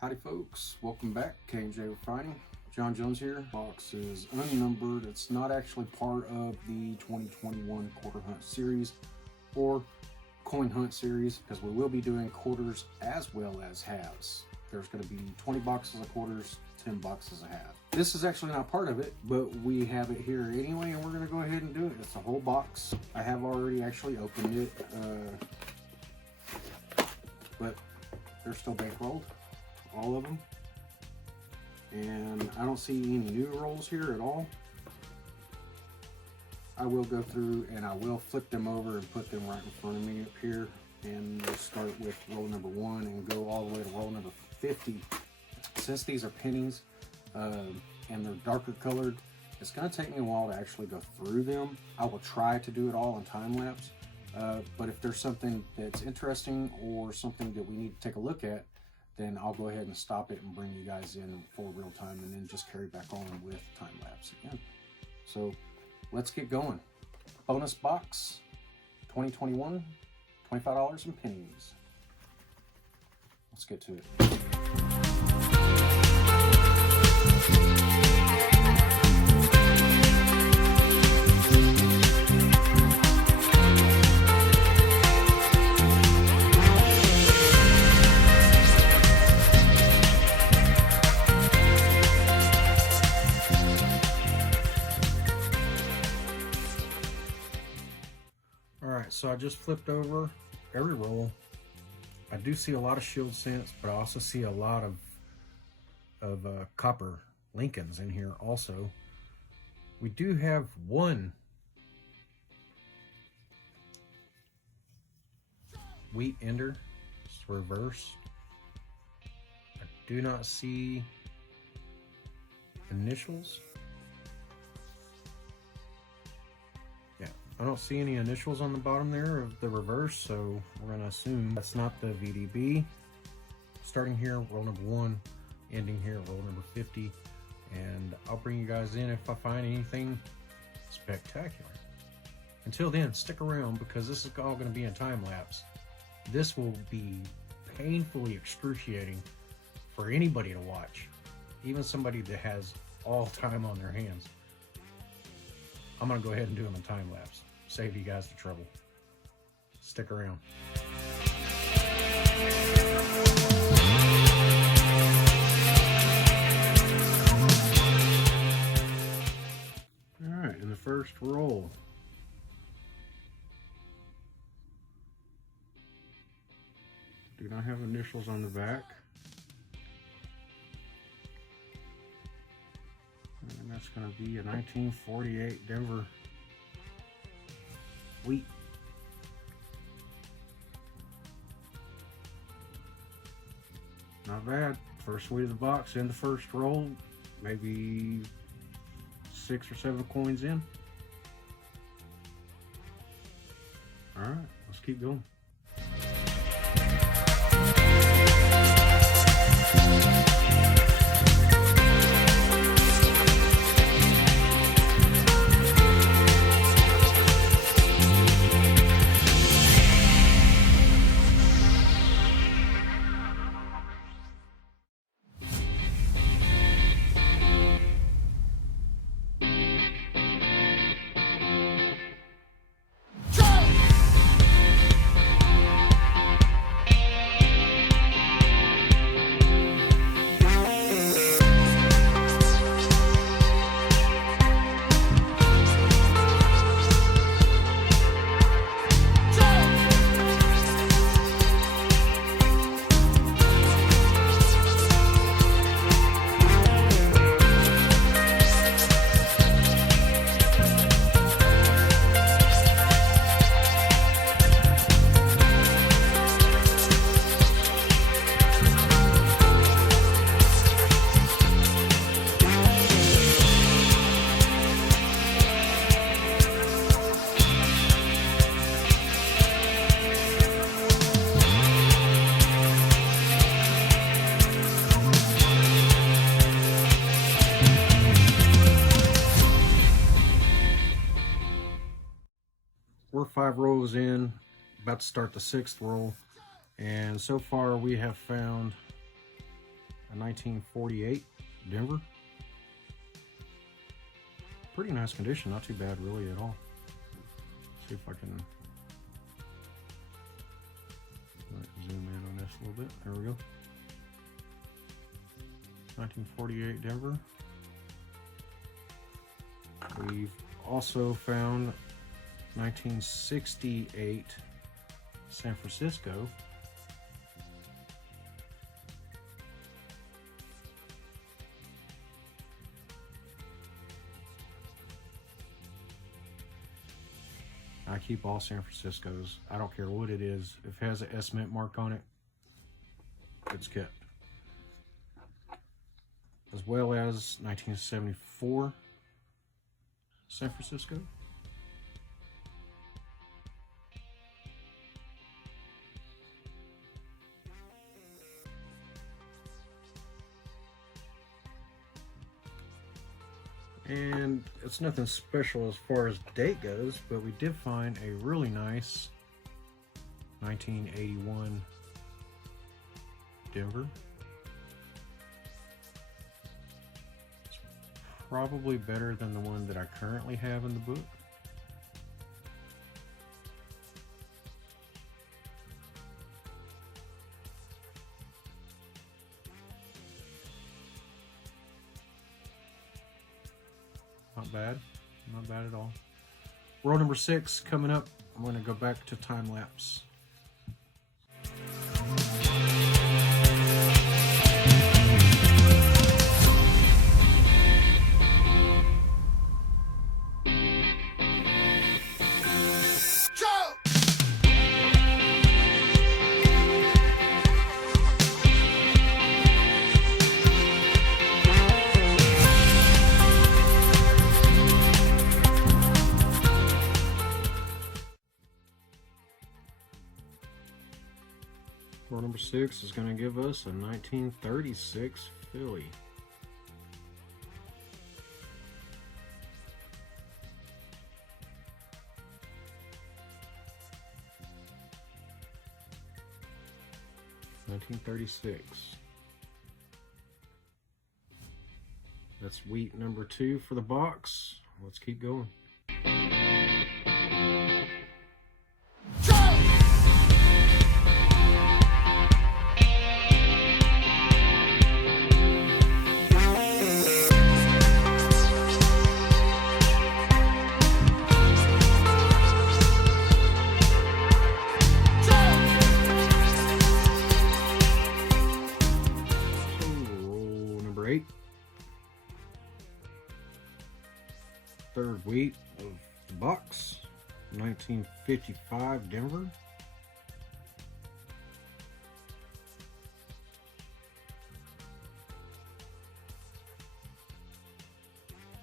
Howdy folks, welcome back. Kandjrefining. John Jones here. Box is unnumbered. It's not actually part of the 2021 quarter hunt series or coin hunt series because we will be doing quarters as well as halves. There's going to be 20 boxes of quarters, 10 boxes of halves. This is actually not part of it, but we have it here anyway, and we're going to go ahead and do it. It's a whole box. I have already actually opened it, but they're still bankrolled, all of them. And I don't see any new rolls here at all. I will go through and I will flip them over and put them right in front of me up here, and we'll start with roll number 1 and go all the way to roll number 50. Since these are pennies and they're darker colored, it's going to take me a while to actually go through them. I will try to do it all in time lapse, but if there's something that's interesting or something that we need to take a look at, then I'll go ahead and stop it and bring you guys in for real time, and then just carry back on with time lapse again. So let's get going. Bonus box 2021, $25 in pennies. Let's get to it. So I just flipped over every roll. I do see a lot of shield cents, but I also see a lot of copper Lincolns in here also. We do have one wheat ender. It's reverse. I do not see initials. I don't see any initials on the bottom there of the reverse, so we're going to assume that's not the VDB. Starting here, roll number 1, ending here, roll number 50, and I'll bring you guys in if I find anything spectacular. Until then, stick around because this is all going to be in time lapse. This will be painfully excruciating for anybody to watch, even somebody that has all time on their hands. I'm going to go ahead and do them in time lapse. Save you guys the trouble. Stick around. All right, in the first roll, do not have initials on the back. And that's going to be a 1948 Denver wheat. Not bad. First wheat of the box in the first roll. Maybe 6 or 7 coins in. All right, let's keep going. We're 5 rows in, about to start the 6th roll, and so far we have found a 1948 Denver. Pretty nice condition, not too bad really at all. See if I can zoom in on this a little bit. There we go. 1948 Denver. We've also found 1968 San Francisco. I keep all San Franciscos. I don't care what it is. If it has an S Mint mark on it, it's kept. As well as 1974 San Francisco. And it's nothing special as far as date goes, but we did find a really nice 1981 Denver. It's probably better than the one that I currently have in the book. Not bad, not bad at all. Roll number 6 coming up. I'm going to go back to time lapse. Roll number 6 is going to give us a 1936 Philly. That's wheat number 2 for the box. Let's keep going. Third wheat of the box, 1955 Denver.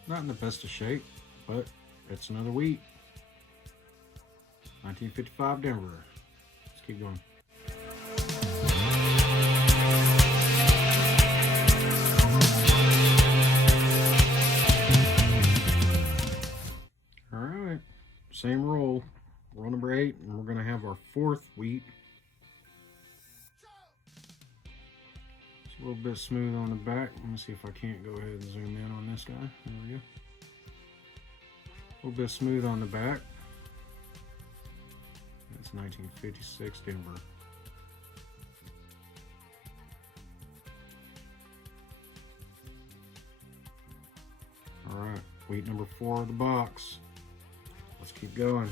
Not in the best of shape, but it's another wheat. 1955 Denver. Let's keep going. Same roll, roll number 8, and we're going to have our 4th wheat. It's a little bit smooth on the back. Let me see if I can't go ahead and zoom in on this guy. There we go. A little bit smooth on the back. That's 1956 Denver. All right, wheat number 4 of the box. Let's keep going.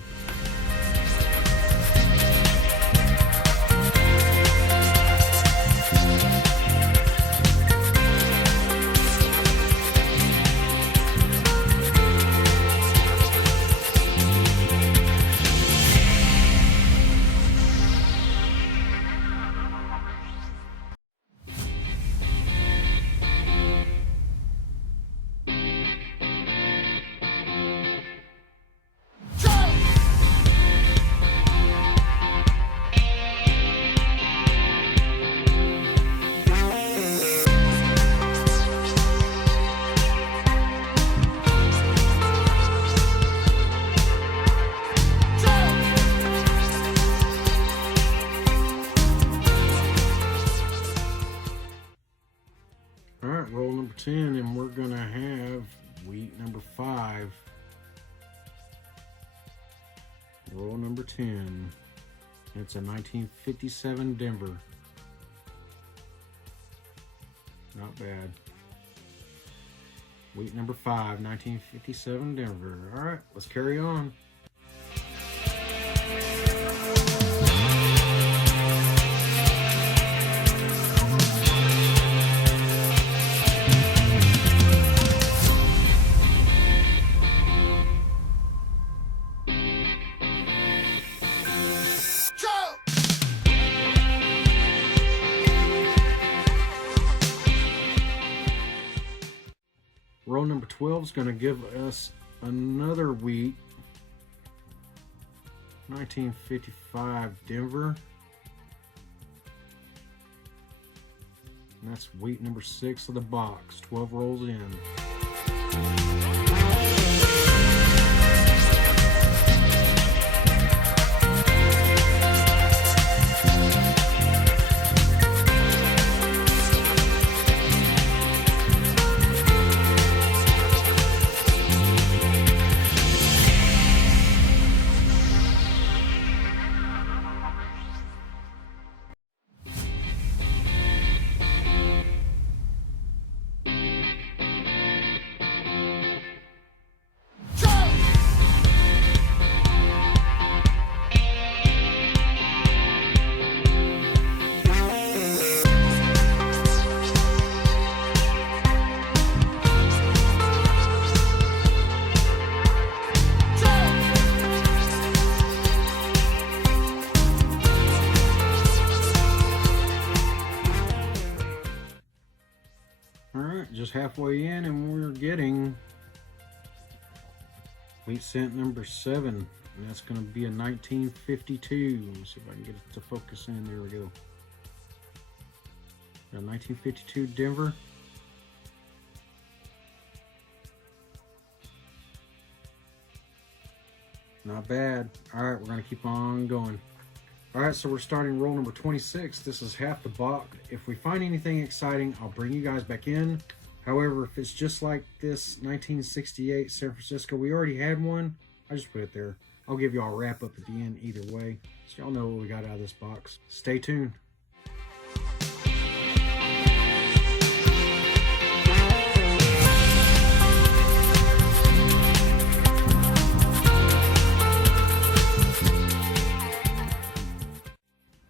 gonna have wheat number 5. Roll number 10. It's a 1957 Denver. Not bad. Wheat number 5, 1957 Denver. All right, let's carry on. Row number 12 is going to give us another wheat. 1955 Denver. And that's wheat number 6 of the box. 12 rolls in. Alright, just halfway in and we're getting wheat cent number 7. And that's going to be a 1952. Let me see if I can get it to focus in. There we go. Got a 1952 Denver. Not bad. Alright, we're going to keep on going. Alright, so we're starting roll number 26. This is half the box. If we find anything exciting, I'll bring you guys back in. However, if it's just like this 1968 San Francisco, we already had one. I just put it there. I'll give y'all a wrap up at the end either way, so y'all know what we got out of this box. Stay tuned.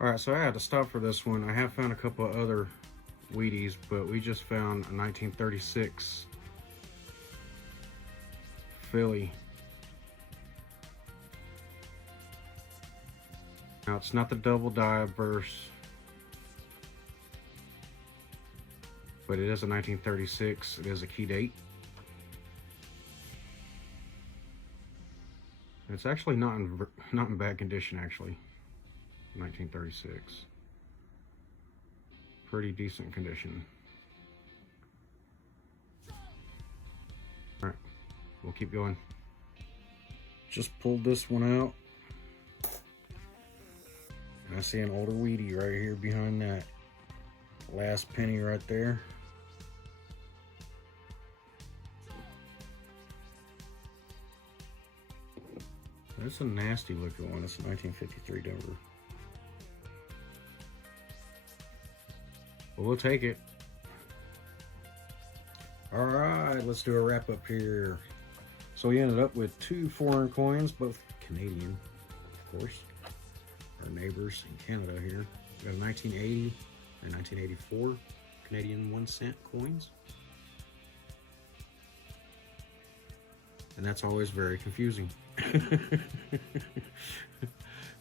Alright, so I had to stop for this one. I have found a couple of other Wheaties, but we just found a 1936 Philly. Now, it's not the double die burst, but it is a 1936. It is a key date. It's actually not in bad condition, actually. 1936. Pretty decent condition. Alright, we'll keep going. Just pulled this one out. And I see an older Wheatie right here behind that last penny right there. That's a nasty looking one. It's a 1953 Denver. But we'll take it. Alright, let's do a wrap up here. So we ended up with 2 foreign coins, both Canadian, of course. Our neighbors in Canada here. We got a 1980 and 1984 Canadian 1 cent coins. And that's always very confusing.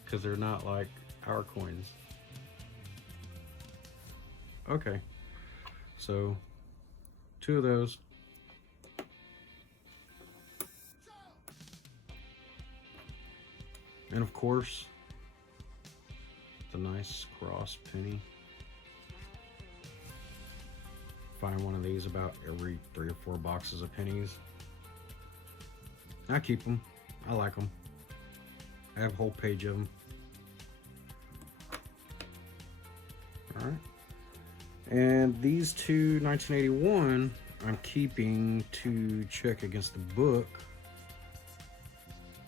Because they're not like our coins. Okay, so 2 of those. And of course, the nice cross penny. Find one of these about every 3 or 4 boxes of pennies. I keep them. I like them. I have a whole page of them. All right. And these 2 1981 I'm keeping to check against the book.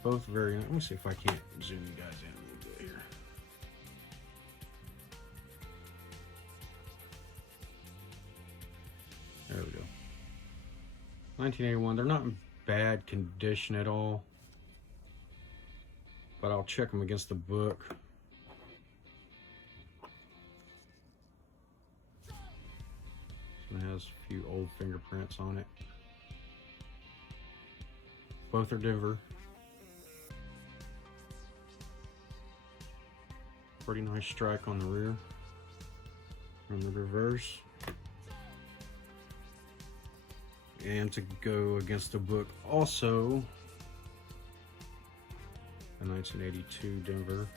Both very nice. Let me see if I can't zoom you guys in a little bit here. There we go. 1981. They're not in bad condition at all, but I'll check them against the book. This one has a few old fingerprints on it. Both are Denver. Pretty nice strike on the rear. On the reverse. And to go against the book, also a 1982 Denver.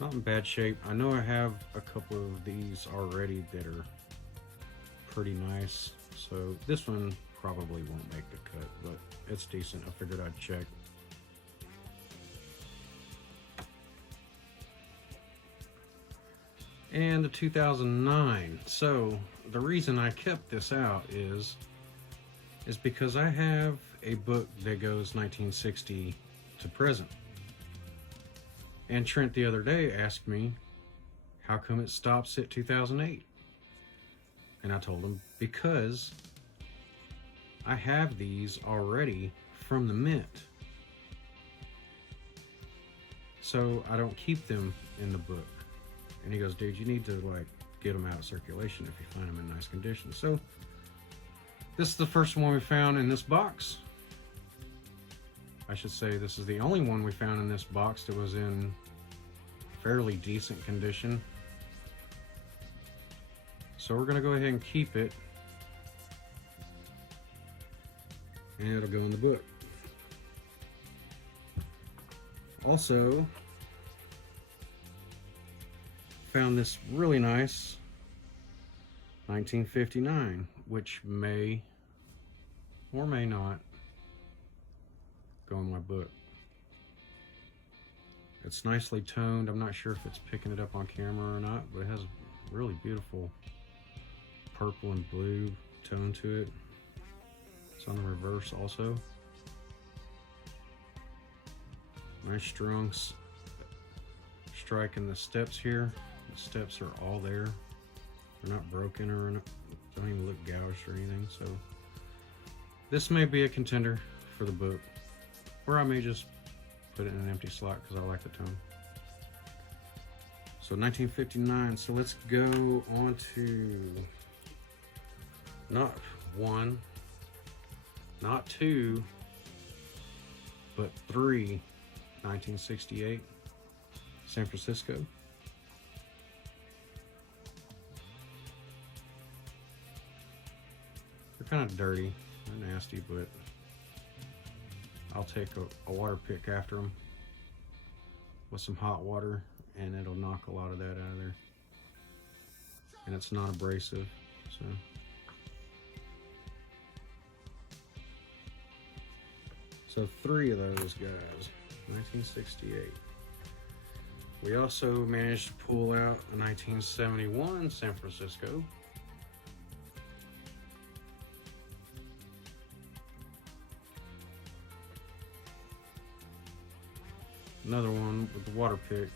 Not in bad shape. I know I have a couple of these already that are pretty nice. So this one probably won't make the cut, but it's decent. I figured I'd check. And the 2009. So the reason I kept this out is because I have a book that goes 1960 to present. And Trent the other day asked me, how come it stops at 2008? And I told him, because I have these already from the mint. So I don't keep them in the book. And he goes, dude, you need to like get them out of circulation if you find them in nice condition. So this is the first one we found in this box. I should say this is the only one we found in this box that was in fairly decent condition. So we're gonna go ahead and keep it. And it'll go in the book. Also, found this really nice 1959, which may or may not go in my book. It's nicely toned. I'm not sure if it's picking it up on camera or not, but it has really beautiful purple and blue tone to it. It's on the reverse also. Nice strong strike in the steps here. The steps are all there. They're not broken or don't even look gouged or anything. So this may be a contender for the book, or I may just put it in an empty slot because I like the tone. So 1959. So let's go on to not one, not two, but three. 1968 San Francisco. They're kind of dirty, they're nasty, but I'll take a water pick after them with some hot water and it'll knock a lot of that out of there. And it's not abrasive, so. So three of those guys, 1968. We also managed to pull out a 1971 San Francisco. Another one with the water pick.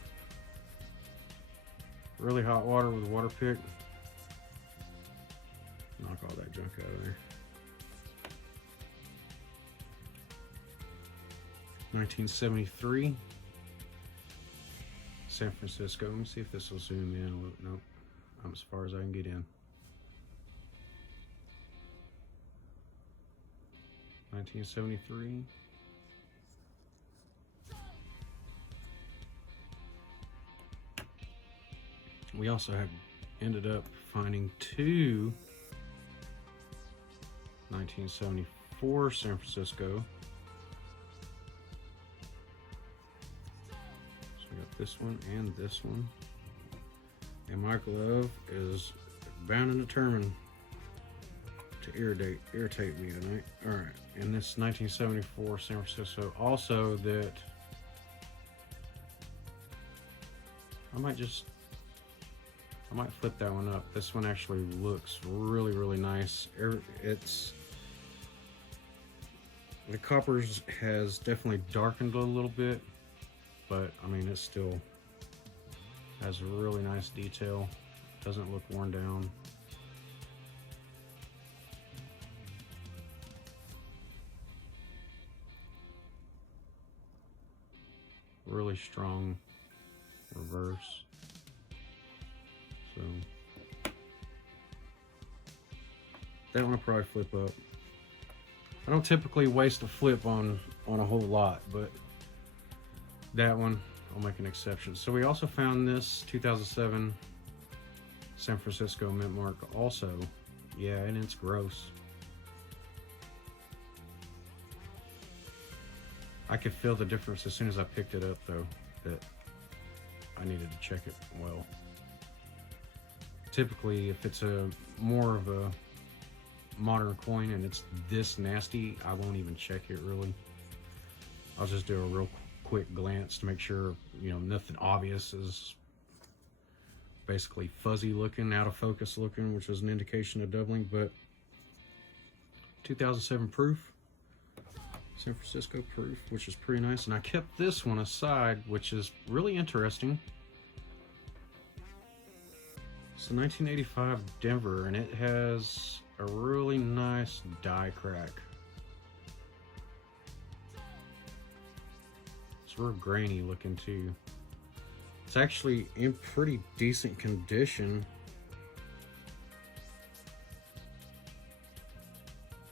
Really hot water with a water pick. Knock all that junk out of there. 1973 San Francisco. Let me see if this will zoom in a little. Nope, I'm as far as I can get in. 1973. We also have ended up finding two 1974 San Francisco. So we got this one and this one. And my glove is bound and determined to irritate me tonight. All right, and this 1974 San Francisco also that I might flip that one up. This one actually looks really, really nice. The coppers has definitely darkened a little bit, but I mean, it still has a really nice detail. Doesn't look worn down. Really strong reverse. So that one will probably flip up. I don't typically waste a flip on a whole lot, but that one I'll make an exception. So we also found this 2007 San Francisco mint mark also. Yeah, and it's gross. I could feel the difference as soon as I picked it up though, that I needed to check it well. Typically, if it's more of a modern coin and it's this nasty, I won't even check it really. I'll just do a real quick glance to make sure, you know, nothing obvious is basically fuzzy looking, out of focus looking, which is an indication of doubling. But 2007 proof, San Francisco proof, which is pretty nice. And I kept this one aside, which is really interesting. It's a 1985 Denver, and it has a really nice die crack. It's real grainy looking too. It's actually in pretty decent condition.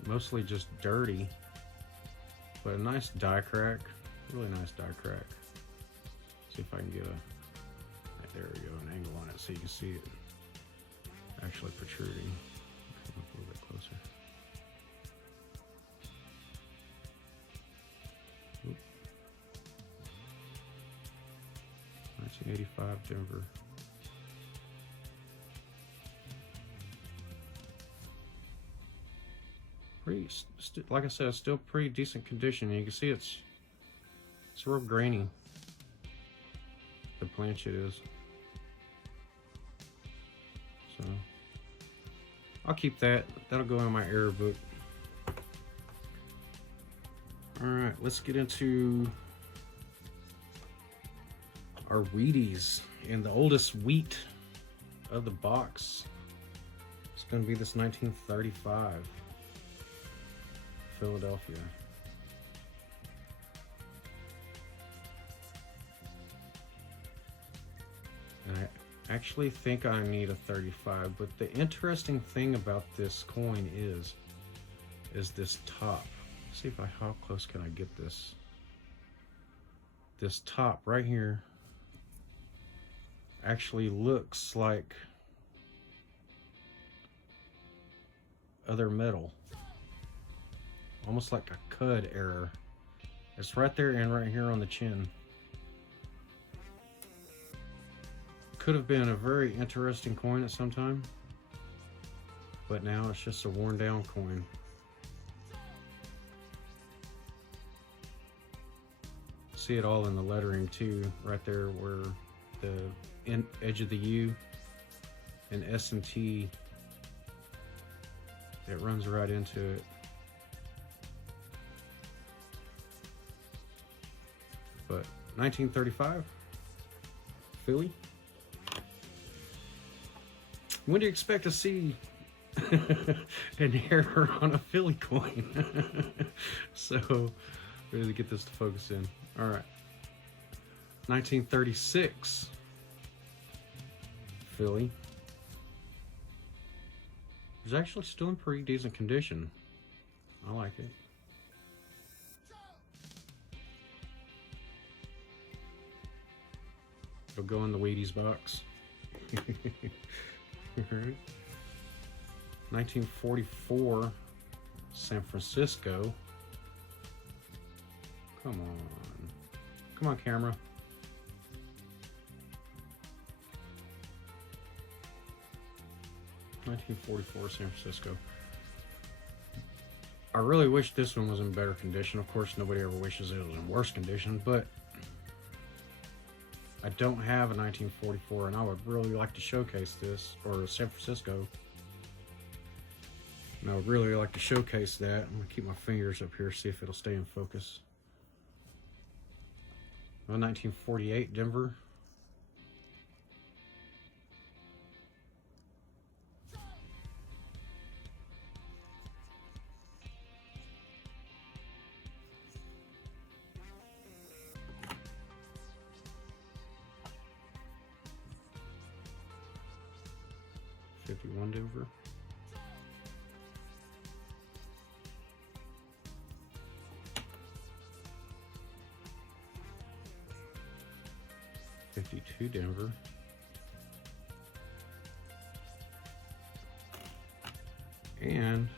Mostly just dirty, but a nice die crack. Really nice die crack. See if I can get there we go, an angle on it so you can see it actually protruding. Come up a little bit closer. Oop. 1985 Denver. Like I said, it's still pretty decent condition. You can see it's real grainy. The planchet is. So I'll keep that. That'll go in my error book. All right, let's get into our Wheaties, and the oldest wheat of the box. It's going to be this 1935 Philadelphia. And I actually think I need a 35, but the interesting thing about this coin is this top. Let's see how close can I get this? This top right here actually looks like other metal. Almost like a cud error. It's right there and right here on the chin. Could have been a very interesting coin at some time, but now it's just a worn down coin. See it all in the lettering too, right there where the edge of the U and S and T, it runs right into it. But 1935 Philly. When do you expect to see an error on a Philly coin? So really get this to focus in. All right, 1936 Philly. It's actually still in pretty decent condition. I like it. It'll go in the Wheaties box. 1944 San Francisco. Come on camera. $1944 San Francisco. I really wish this one was in better condition. Of course, nobody ever wishes it was in worse condition, but I don't have a 1944, and I would really like to showcase this, or San Francisco. And I would really like to showcase that. I'm gonna keep my fingers up here, see if it'll stay in focus. A 1948 Denver. '51 Denver. '52 Denver. And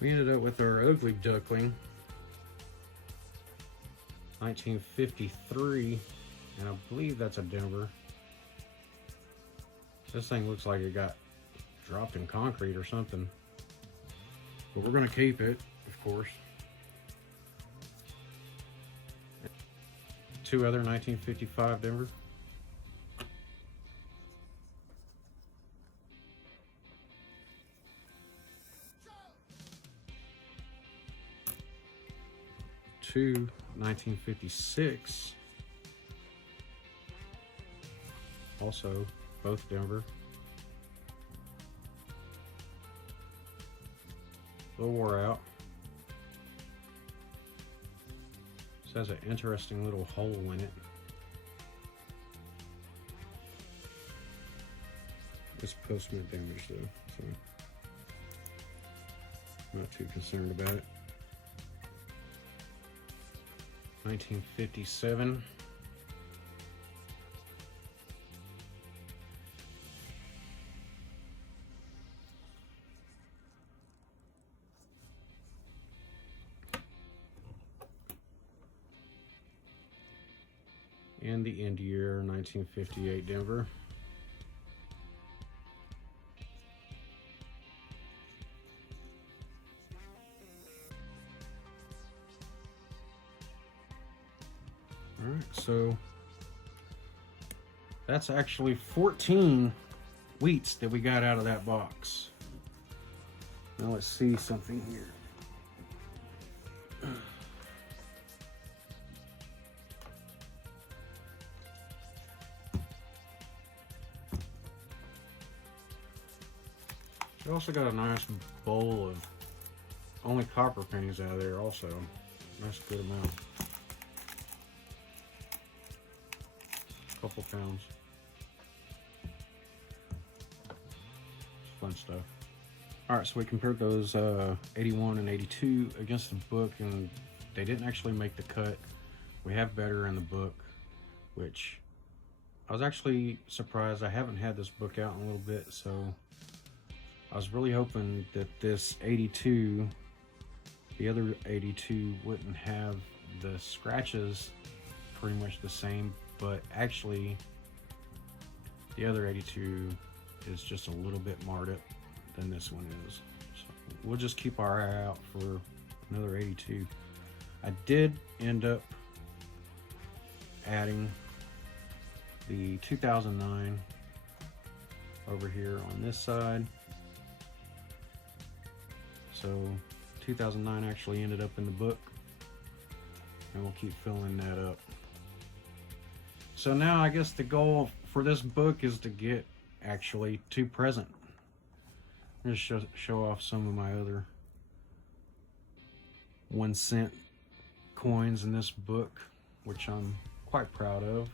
we ended up with our ugly duckling, 1953, and I believe that's a Denver. This thing looks like it got dropped in concrete or something, but we're gonna keep it, of course. Two other 1955 Denver. Two 1956. Also, both Denver. A little wore out. This has an interesting little hole in it. It's post-mint damage though, so I'm not too concerned about it. 1957. And the end year, 1958 Denver. All right, so that's actually 14 wheats that we got out of that box. Now let's see something here. We also got a nice bowl of only copper pennies out of there also. Nice good amount. Couple pounds. It's fun stuff. Alright, so we compared those 81 and 82 against the book, and they didn't actually make the cut. We have better in the book, which I was actually surprised. I haven't had this book out in a little bit, so I was really hoping that this 82, the other 82, wouldn't have the scratches pretty much the same, but actually the other 82 is just a little bit marred up than this one is. So we'll just keep our eye out for another 82. I did end up adding the 2009 over here on this side. So 2009 actually ended up in the book, and we'll keep filling that up. So now I guess the goal for this book is to get actually 2 present. Just show off some of my other 1-cent coins in this book, which I'm quite proud of.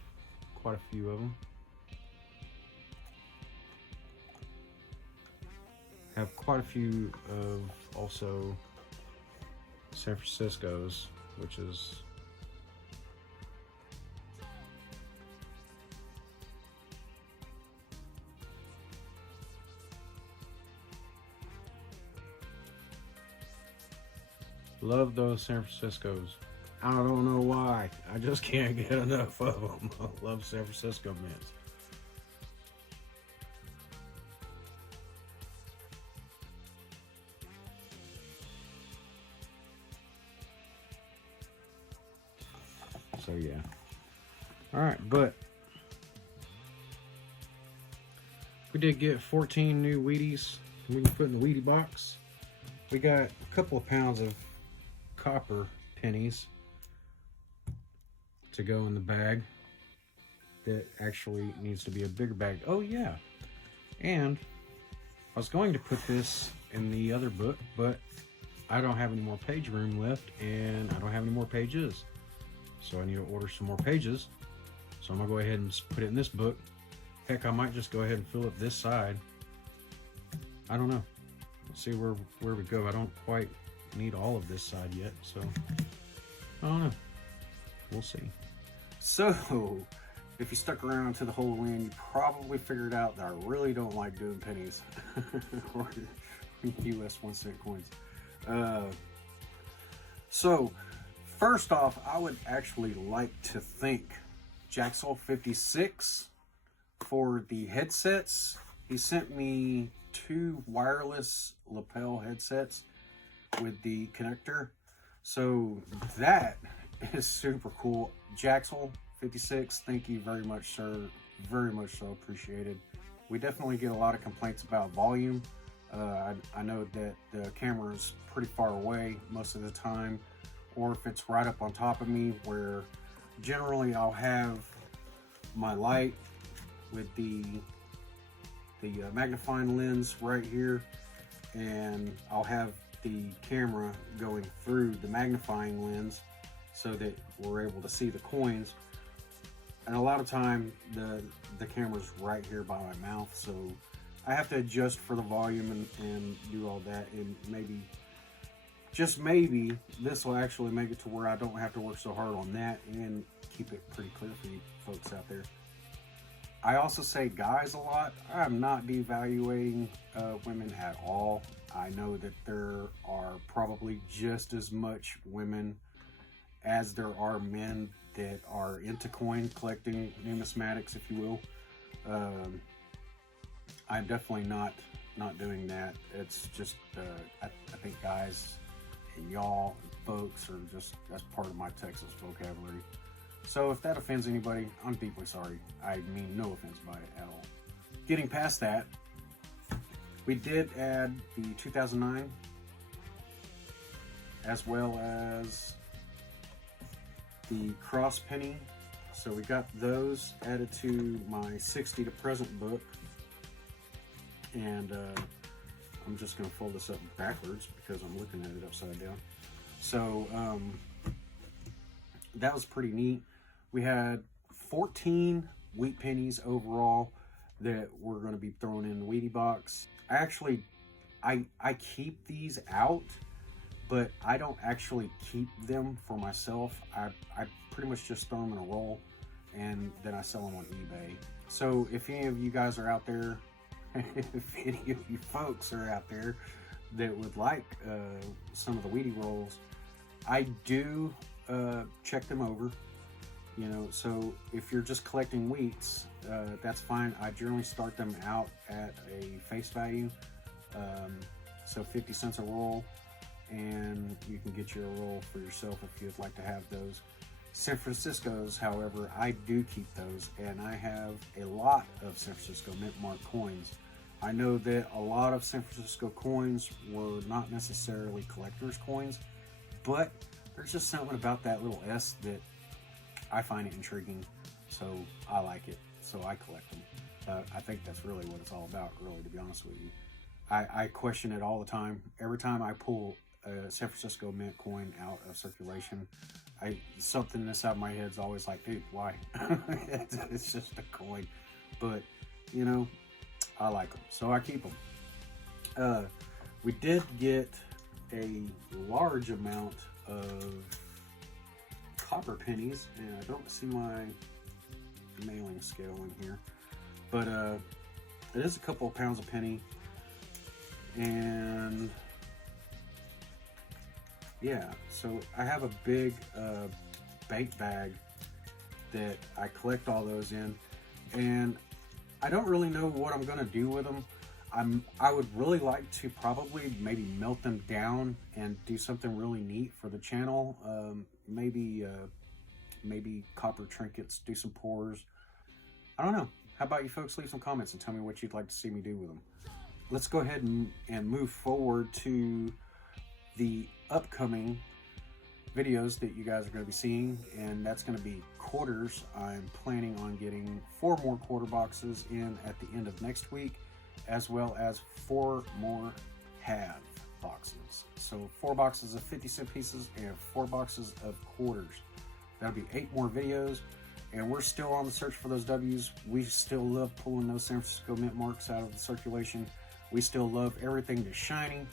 Quite a few of them. Have quite a few of also San Francisco's, which is love those San Francisco's. I don't know why. I just can't get enough of them. I love San Francisco mints. So yeah. All right, but we did get 14 new Wheaties we can put in the Wheatie box. We got a couple of pounds of copper pennies to go in the bag. That actually needs to be a bigger bag. Oh yeah, and I was going to put this in the other book, but I don't have any more page room left, and I don't have any more pages, so I need to order some more pages. So I'm gonna go ahead and just put it in this book. Heck, I might just go ahead and fill up this side. I don't know. Let's see where we go. I don't quite need all of this side yet, so I don't know. We'll see. So, if you stuck around to the whole end, you probably figured out that I really don't like doing pennies or US 1 cent coins. So, first off, I would actually like to thank Jaxel56 for the headsets. He sent me 2 wireless lapel headsets with the connector. So that is super cool. Jaxel56, thank you very much, sir. Very much so appreciated. We definitely get a lot of complaints about volume. I know that the camera is pretty far away most of the time, or if it's right up on top of me, where generally I'll have my light with the magnifying lens right here, and I'll have the camera going through the magnifying lens so that we're able to see the coins. And a lot of time the camera's right here by my mouth, so I have to adjust for the volume and do all that, and maybe, just maybe, this will actually make it to where I don't have to work so hard on that and keep it pretty clear for you folks out there. I also say guys a lot. I'm not devaluating women at all. I know that there are probably just as much women as there are men that are into coin collecting, numismatics, if you will. I'm definitely not doing that. It's just I think guys and y'all folks are just, that's part of my Texas vocabulary. So if that offends anybody, I'm deeply sorry. I mean no offense by it at all. Getting past that, we did add the 2009 as well as the cross penny. So we got those added to my 60 to present book. And I'm just going to fold this up backwards because I'm looking at it upside down. So that was pretty neat. We had 14 wheat pennies overall that we're going to be throwing in the Wheatie box. I keep these out, but I don't actually keep them for myself. I pretty much just throw them in a roll and then I sell them on eBay. So if any of you guys are out there, if any of you folks are out there that would like some of the Wheatie rolls, I do check them over. You know, so if you're just collecting wheats, that's fine. I generally start them out at a face value, so 50 cents a roll, and you can get your roll for yourself if you'd like to have those. San Francisco's, however, I do keep those, and I have a lot of San Francisco mint mark coins. I know that a lot of San Francisco coins were not necessarily collector's coins, but there's just something about that little S that I find it intriguing, so I like it, so I collect them. I think that's really what it's all about, really, to be honest with you. I question it all the time. Every time I pull a San Francisco mint coin out of circulation, something inside my head's always like, dude, why? It's just a coin. But, you know, I like them, so I keep them. We did get a large amount of copper pennies, and I don't see my mailing scale in here, but it is a couple of pounds a penny, and yeah, so I have a big bait bag that I collect all those in, and I don't really know what I'm gonna do with them. I would really like to probably maybe melt them down and do something really neat for the channel. Maybe maybe copper trinkets, do some pours. I don't know. How about you folks leave some comments and tell me what you'd like to see me do with them. Let's go ahead and move forward to the upcoming videos that you guys are going to be seeing, and that's going to be quarters. I'm planning on getting 4 more quarter boxes in at the end of next week, as well as 4 more half boxes. So 4 boxes of 50-cent pieces and 4 boxes of quarters. That'll be 8 more videos, and we're still on the search for those W's. We still love pulling those San Francisco mint marks out of the circulation. We still love everything that's shiny.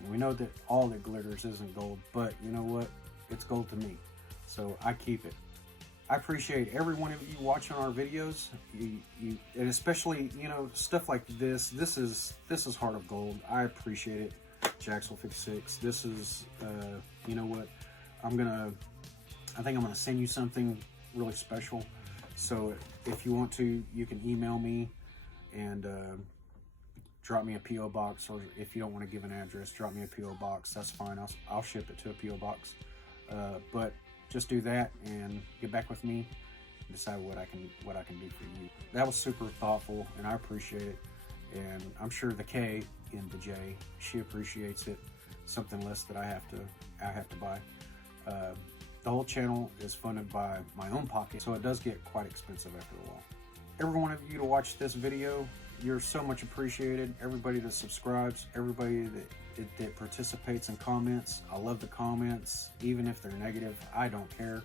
And we know that all that glitters isn't gold, but you know what? It's gold to me, so I keep it. I appreciate every one of you watching our videos, and especially, you know, stuff like this. This is heart of gold. I appreciate it. Jacksonville 56. This is, you know what? I think I'm gonna send you something really special. So if you want to, you can email me and drop me a PO box, or if you don't want to give an address, drop me a PO box. That's fine. I'll ship it to a PO box. But just do that and get back with me and decide what I can do for you. That was super thoughtful, and I appreciate it. And I'm sure the K in the J, she appreciates it. Something less that I have to buy. The whole channel is funded by my own pocket, so it does get quite expensive after a while. Every one of you to watch this video, you're so much appreciated. Everybody that subscribes, everybody that participates and comments. I love the comments, even if they're negative. I don't care.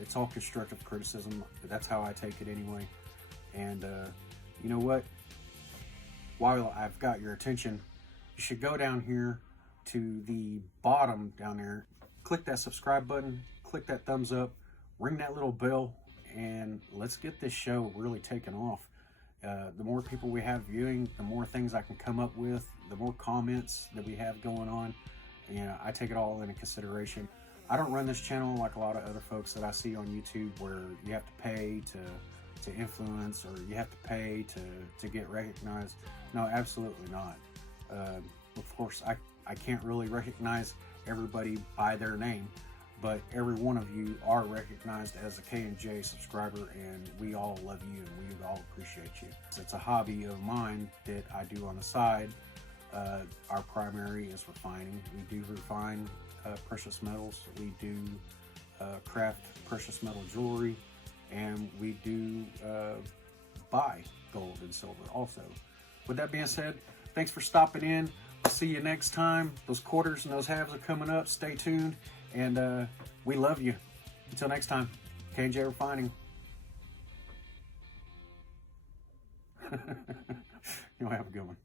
It's all constructive criticism. That's how I take it anyway. And you know what? While I've got your attention, you should go down here to the bottom down there. Click that subscribe button, click that thumbs up, ring that little bell, and let's get this show really taken off. The more people we have viewing, the more things I can come up with, the more comments that we have going on. And I take it all into consideration. I don't run this channel like a lot of other folks that I see on YouTube, where you have to pay to influence, or you have to pay to get recognized. No, absolutely not. Of course, I can't really recognize everybody by their name, but every one of you are recognized as a K&J subscriber, and we all love you and we all appreciate you. It's a hobby of mine that I do on the side. Our primary is refining. We do refine precious metals. We do craft precious metal jewelry, and we do buy gold and silver also. With that being said, thanks for stopping in. I'll see you next time. Those quarters and those halves are coming up. Stay tuned, and we love you. Until next time, K&J Refining. You'll have a good one.